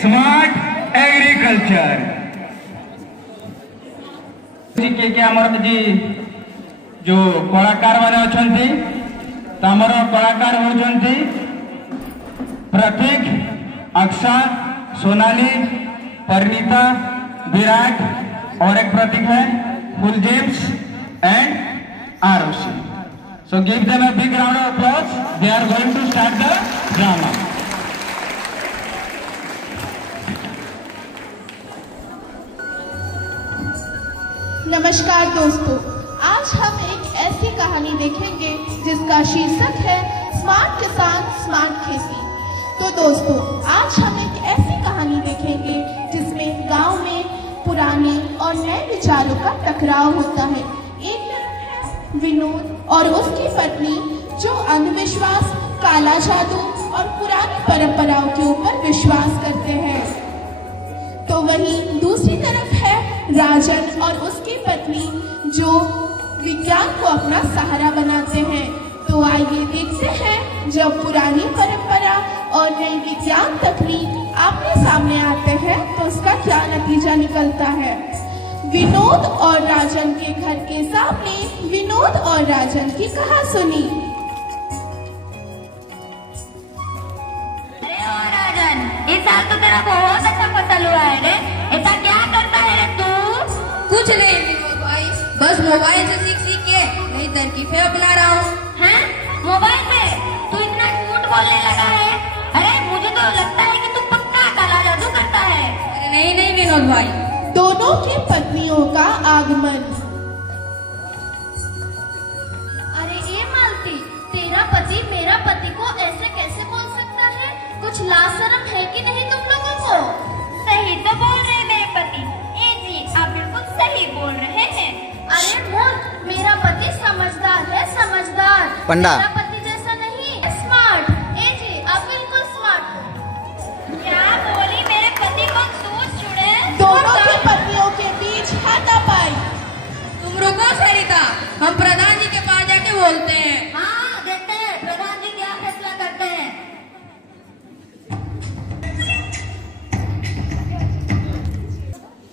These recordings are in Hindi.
स्मार्ट एग्रीकल्चर के आमर जी जो कलाकार माने अछंती तमर कलाकार होचंती प्रतीक, अक्षा, सोनाली, परिणीता, विराट और एक प्रतीक है फुल James and Arushi. So give them a big round of applause. They are going to start the drama. नमस्कार दोस्तों, आज हम एक ऐसी कहानी देखेंगे जिसका शीर्षक है स्मार्ट किसान स्मार्ट खेती. तो दोस्तों, आज हम एक ऐसी कहानी देखेंगे जिसमें गांव में पुराने और नए विचारों का टकराव होता है. एक तरफ है विनोद और उसकी पत्नी जो अंधविश्वास, काला जादू और पुरानी परंपराओं के ऊपर विश्वास करते हैं, तो वहीं दूसरी तरफ है राजन और उसकी पत्नी जो विज्ञान को अपना सहारा बनाते हैं. तो आइए देखते हैं जब पुरानी परंपरा और नई विज्ञान तकनीक आमने सामने आते हैं तो उसका क्या नतीजा निकलता है. विनोद और राजन के घर के सामने विनोद और राजन की कहासुनी. अरे ओ राजन, इस साल तो तेरा बहुत अच्छा फसल हुआ है रे. ऐसा क्या करता है रे तू? कुछ नहीं विनोद भाई, बस मोबाइल से सीख सीख के नई तरकीबें अपना रहा हूँ. हैं? मोबाइल पे तू इतना झूठ बोलने लगा है? अरे मुझे तो लगता है कि तू पक्का काला जादू करता है. अरे नहीं नहीं विनोद भाई. दोनों की पत्नियों का आगमन. अरे ये मालती, तेरा पति मेरा पति को ऐसे कैसे बोल सकता है? कुछ लाशरम है कि नहीं तुम लोगों को? सही तो बोल रहे मेरे पति. ए जी, आप बिल्कुल सही बोल रहे हैं. अरे मूर्ख, मेरा पति समझदार है, समझदार. पंडा, मेरा पति जैसा नहीं, स्मार्ट. ए जी, आप बिल्कुल स्मार्ट हो. क्या बोली? मेरे पति को सूझ छुड़े. दोनों की पत्नियों के बीच हाथापाई. तुम रुको सरिता, हम प्रधान जी के पास जाके बोलते हैं. हाँ, देखते हैं प्रधान जी क्या फैसला करते हैं.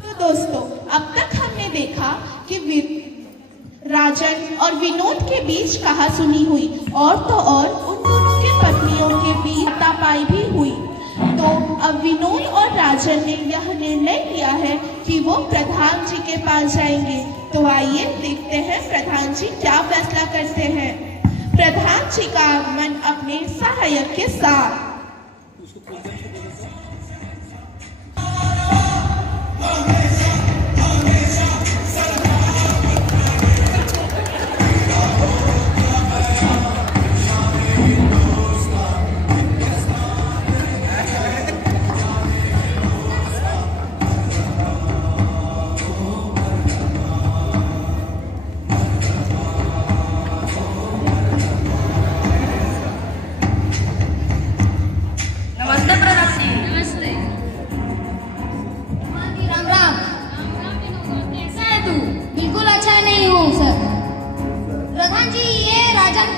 तो दोस्तों, अब तक हमने देखा कि राजन और विनोद के बीच कहासुनी हुई और तो और उन दोनों के पत्नियों के बीच हाथापाई भी हुई. तो अब विनोद और राजन ने यह निर्णय लिया है कि वो प्रधान जी के पास जाएंगे. तो आइए देखते हैं प्रधान जी क्या फैसला करते हैं. प्रधान जी का आगमन अपने सहायक के साथ.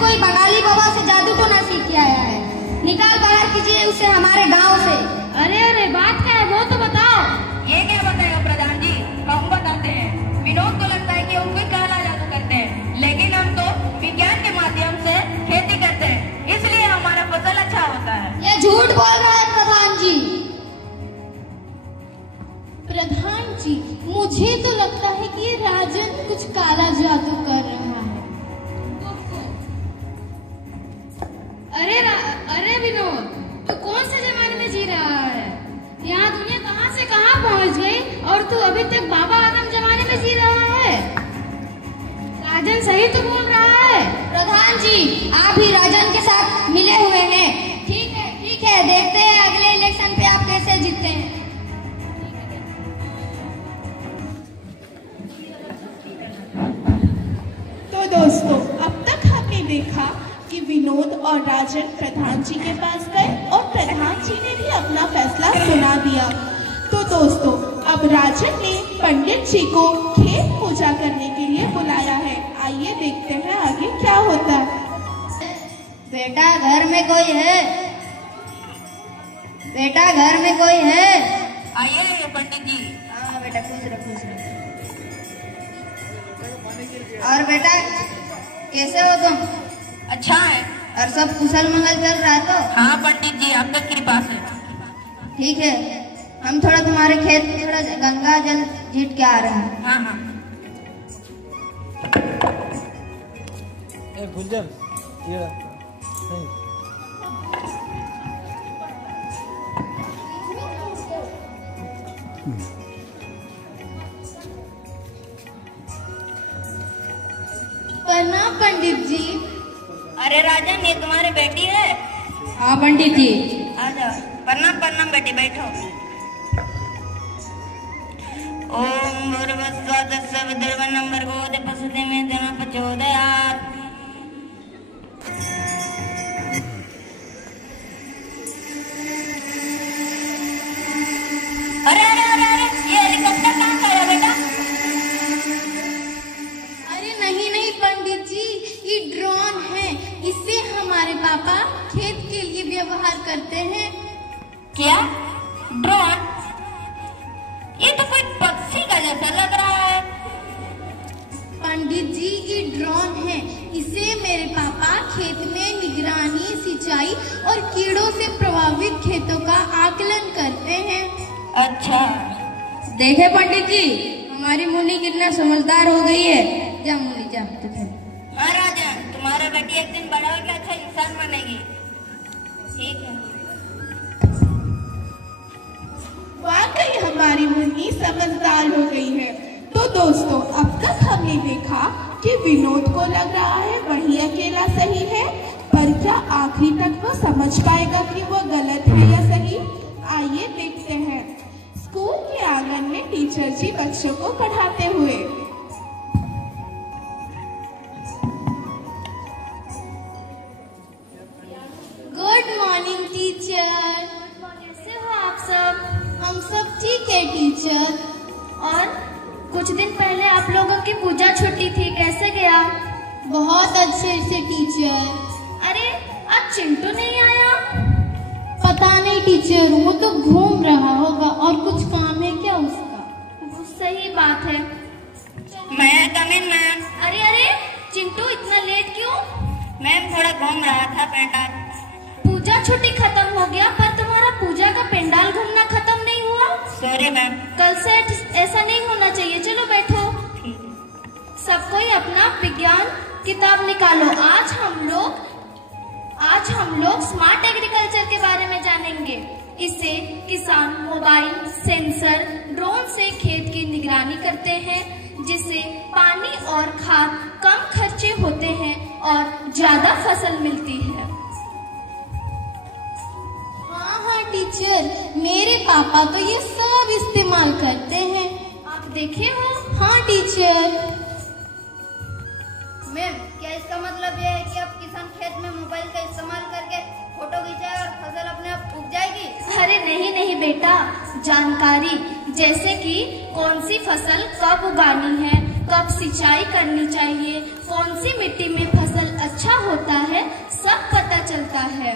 कोई बंगाली बाबा से जादू तो ना सीख के आया है. निकाल बाहर कीजिए उसे हमारे गांव से. अरे अरे, बात क्या है वो तो बताओ. ये क्या बताएगा प्रधान जी? हम बताते हैं. विनोद को लगता है कि हम कोई काला जादू करते हैं, लेकिन हम तो विज्ञान के माध्यम से खेती करते हैं, इसलिए हमारा फसल अच्छा होता है. ये झूठ बोल रहा है प्रधान जी. प्रधान जी, मुझे तो लगता है कि राजन कुछ काला जादू कर रहा है. अरे विनोद, तू कौन से जमाने में जी रहा है? यहाँ दुनिया कहाँ से कहाँ पहुँच गई और तू अभी तक बाबा आदम जमाने में जी रहा है. राजन सही तो बोल रहा है. प्रधान जी, आप ही राजन के साथ मिले हुए हैं. ठीक है, देखते हैं अगले इलेक्शन पे आप कैसे जीतते हैं. तो दोस्तों, अब तक हमने देखा कि विनोद और राजन प्रधान जी के पास गए और प्रधान जी ने भी अपना फैसला सुना दिया. तो दोस्तों, अब राजन ने पंडित जी को खेत पूजा करने के लिए बुलाया है. आइए देखते हैं आगे क्या होता है. बेटा, घर में कोई है? बेटा घर में कोई है? आइए पंडित जी। हाँ बेटा, खुश रहो खुश रहो। और बेटा कैसे हो तुम? अच्छा है। और सब कुशल मंगल चल रहा है तो? हाँ पंडित जी, आपकी कृपा से। ठीक है, हम थोड़ा तुम्हारे खेत में थोड़ा गंगा जल झीट के आ रहे हैं। हाँ हाँ। प्रणाम पंडित जी। अरे राजन, ये तुम्हारी बेटी है? हाँ पंडित जी। आ जाओ। प्रणाम प्रणाम बेटी, बैठो। ओम भूर्भुवस्सुः तस्य वितुर्वरेण्यं भर्गो देवस्य धीमहि धियो यो न प्रचोदयात्। अरे अरे अरे अरे, ये हेलीकॉप्टर कहाँ से आया बेटा? अरे नहीं नहीं पंडित जी, ये ड्रोन है। इससे हमारे पापा खेत के लिए व्यवहार करते हैं। क्या? ड्रोन? ये तो कोई पक्षी का जैसा लग रहा है। पंडित जी, ये ड्रोन है। इसे मेरे पापा खेत में निगरानी, सिंचाई और कीड़ों से प्रभावित खेतों का आकलन करते हैं। अच्छा। देखे पंडित जी, हमारी मुन्नी कितना समझदार हो गई है। जा मुन्नी जा। हाँ राजन, तुम्हारा बेटी एक दिन बड़ा होकर अच्छा इंसान बनेगी। ठीक है। वाकई हमारी मुन्नी समझदार हो गई है। तो दोस्तों, अब तक हमने देखा कि विनोद को लग रहा है वही अकेला सही है, पर क्या आखिरी तक वो समझ पाएगा कि वो गलत है या सही? आइए देखते हैं। स्कूल के आंगन में टीचर जी बच्चों को पढ़ाते हुए। Good morning teacher. कैसे हो आप सब? हम सब ठीक है टीचर। और कुछ दिन पहले आप लोगों की पूजा छुट्टी थी, कैसे गया? बहुत अच्छे से टीचर। अरे आज चिंटू नहीं आया? पता नहीं टीचर, वो तो घूम रहा होगा और कुछ काम है क्या उसका? वो सही बात है। मैं कम इन मैम। अरे अरे चिंटू, इतना लेट क्यों? मैम थोड़ा घूम रहा था पेंडाल। पूजा छुट्टी खत्म हो गया, पर तुम्हारा पूजा का पेंडाल घूमना खत्म नहीं हुआ? Sorry ma'am. कल से ऐसा नहीं होना चाहिए। चलो बैठो। सब कोई अपना विज्ञान किताब निकालो। आज हम लोग स्मार्ट एग्रीकल्चर के बारे में जानेंगे। इससे किसान मोबाइल, सेंसर, ड्रोन से खेत की निगरानी करते हैं, जिससे पानी और खाद कम खर्चे होते हैं और ज्यादा फसल मिलती है। हाँ टीचर, मेरे पापा तो ये सब इस्तेमाल करते हैं। आप देखे हो? हाँ टीचर। मैम, क्या इसका मतलब यह है कि अब किसान खेत में मोबाइल का इस्तेमाल करके फोटो खींचाए और फसल अपने आप उग जाएगी? अरे नहीं नहीं बेटा, जानकारी जैसे कि कौन सी फसल कब उगानी है, कब सिंचाई करनी चाहिए, कौन सी मिट्टी में फसल अच्छा होता है, सब पता चलता है।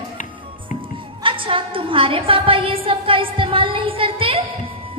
अच्छा, तुम्हारे पापा ये सब का इस्तेमाल नहीं करते?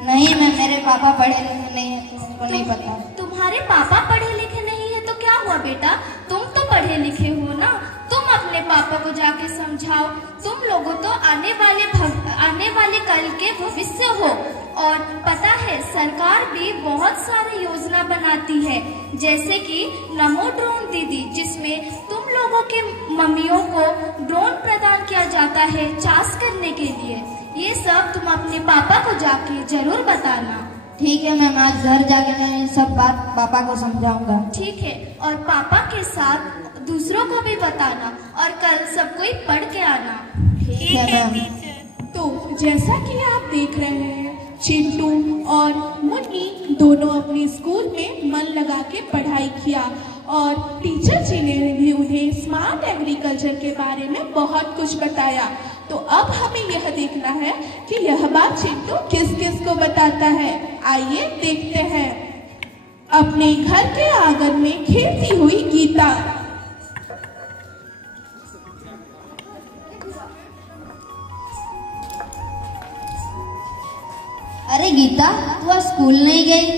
नहीं मैम, मेरे पापा पढ़े लिखे नहीं है तो उनको नहीं पता। तुम्हारे पापा पढ़े लिखे नहीं है तो क्या हुआ बेटा, तुम तो पढ़े लिखे हो ना। तुम अपने पापा को जाके समझाओ। तुम लोगों तो आने वाले कल के भविष्य हो। और पता है, सरकार भी बहुत सारी योजना बनाती है, जैसे कि नमो ड्रोन दीदी, जिसमें तुम लोगों के मम्मियों को ड्रोन प्रदान किया जाता है चाष करने के लिए। ये सब तुम अपने पापा को जाके जरूर बताना। ठीक है मैम, आज घर जाके मैं ये सब बात पापा को समझाऊंगा। ठीक है, और पापा के साथ दूसरों को भी बताना और कल सब कोई पढ़ के आना। ठीक है मैम। तो जैसा कि आप देख रहे हैं, चिंटू और मुन्नी दोनों अपने स्कूल में मन लगा के पढ़ाई किया और टीचर जी ने भी उन्हें स्मार्ट एग्रीकल्चर के बारे में बहुत कुछ बताया। तो अब हमें यह देखना है कि यह बात चिंटू किस किस को बताता है। आइए देखते हैं। अपने घर के आंगन में खेलती हुई गीता। अरे गीता, तू आज स्कूल नहीं गई?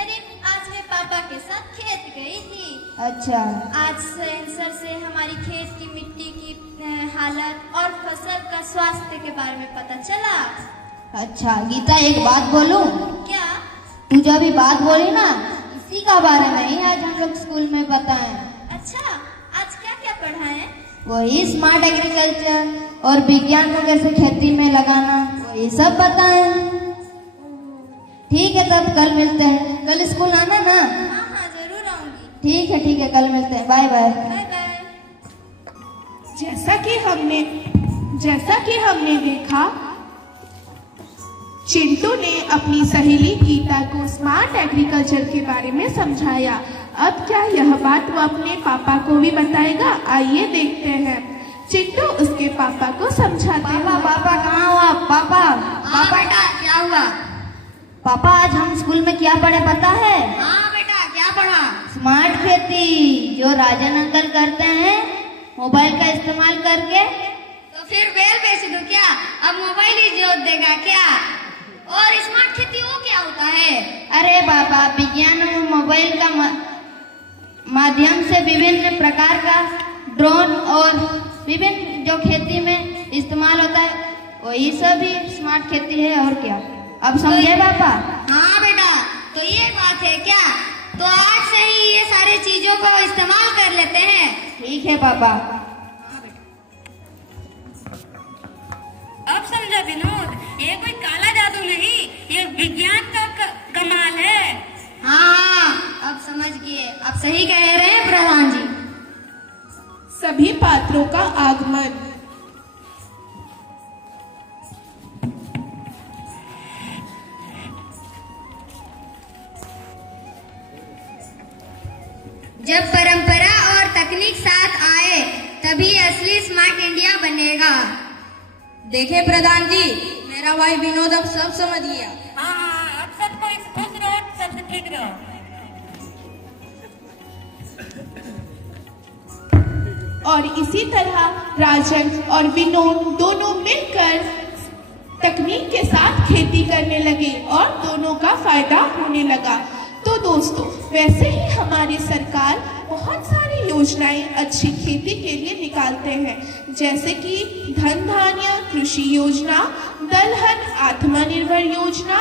अरे आज मैं पापा के साथ खेत गई थी। अच्छा। आज सेंसर से हमारी खेत की मिट्टी की हालत और फसल का स्वास्थ्य के बारे में पता चला। अच्छा गीता, एक बात बोलूं? क्या? तू जो अभी बात बोली ना, इसी का बारे में ही आज हम लोग स्कूल में बताएं। अच्छा, आज क्या क्या पढ़ाएं? वही स्मार्ट एग्रीकल्चर और विज्ञान को कैसे खेती में लगाना, वही सब बताएं। ठीक है, तब कल मिलते हैं। कल स्कूल आना ना? हाँ, जरूर आऊंगी। ठीक है, कल मिलते हैं। Bye bye. Bye bye. जैसा कि हमने देखा, चिंटू ने अपनी सहेली गीता को स्मार्ट एग्रीकल्चर के बारे में समझाया। अब क्या यह बात वो अपने पापा को भी बताएगा? आइए देखते हैं। चिंटू उसके पापा को समझाते हैं। पापा कहाँ हो आप? पापा बेटा, क्या हुआ? पापा, आज हम स्कूल में क्या पढ़े पता है? हाँ बेटा, क्या पढ़ा? स्मार्ट खेती, जो राजन अंकल करते हैं मोबाइल का इस्तेमाल करके। तो फिर बेल बेच दो क्या? अब मोबाइल ही जोत देगा क्या? और स्मार्ट खेती वो क्या होता है? अरे बाबा, विज्ञान और मोबाइल का माध्यम से विभिन्न प्रकार का ड्रोन और विभिन्न जो खेती में इस्तेमाल होता है, वही सब ही स्मार्ट खेती है। और क्या, अब समझे पापा? हाँ बेटा, तो ये बात है क्या? तो आज से ही ये सारी चीजों को इस्तेमाल कर लेते हैं। ठीक है पापा। अब समझा विनोद, ये कोई काला जादू नहीं, ये विज्ञान का कमाल है। हाँ, अब समझ गए। अब सही कह रहे हैं प्रधान जी। सभी पात्रों का आगमन। जब परंपरा और तकनीक साथ आए, तभी असली स्मार्ट इंडिया बनेगा। देखे प्रधान जी, मेरा भाई विनोद अब सब समझ गया। हाँ, अब सबको खुश रहो, सबसे ठीक रहो। और इसी तरह राजन और विनोद दोनों मिलकर तकनीक के साथ खेती करने लगे और दोनों का फायदा होने लगा। तो दोस्तों, वैसे ही हमारी सरकार बहुत सारी योजनाएं अच्छी खेती के लिए निकालते हैं, जैसे कि धन धान्य कृषि योजना, दलहन आत्मनिर्भर योजना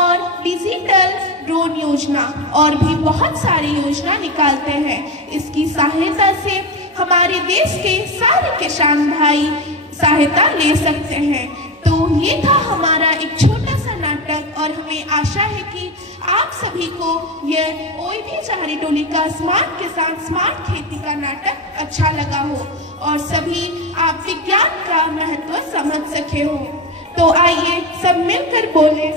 और डिजिटल ड्रोन योजना, और भी बहुत सारी योजना निकालते हैं। इसकी सहायता से हमारे देश के सारे किसान भाई सहायता ले सकते हैं। तो ये था हमारा एक छोटा सा नाटक, और हमें आशा है कि आप सभी को यह ओईवी चारी टोली का स्मार्ट किसान स्मार्ट खेती का नाटक अच्छा लगा हो और सभी आप विज्ञान का महत्व समझ सके हो। तो आइए सब मिलकर बोले,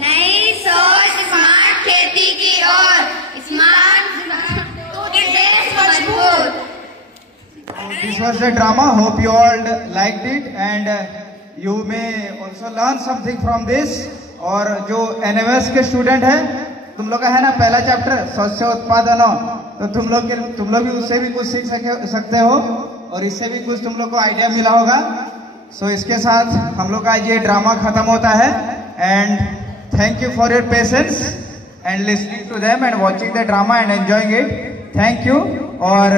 नई सोच स्मार्ट खेती की ओर, स्मार्ट तो देश मजबूत। This was the drama. Hope you all liked it and you may also learn something from this. और जो NMS के स्टूडेंट है, तुम लोग का है ना पहला चैप्टर स्वच्छ उत्पादन, तो तुम लोग भी उससे भी कुछ सीख सकते हो और इससे भी कुछ तुम लोग को आइडिया मिला होगा। सो इसके साथ हम लोग का ये ड्रामा खत्म होता है and thank you for your patience and listening to them and watching the drama and enjoying it. Thank you. और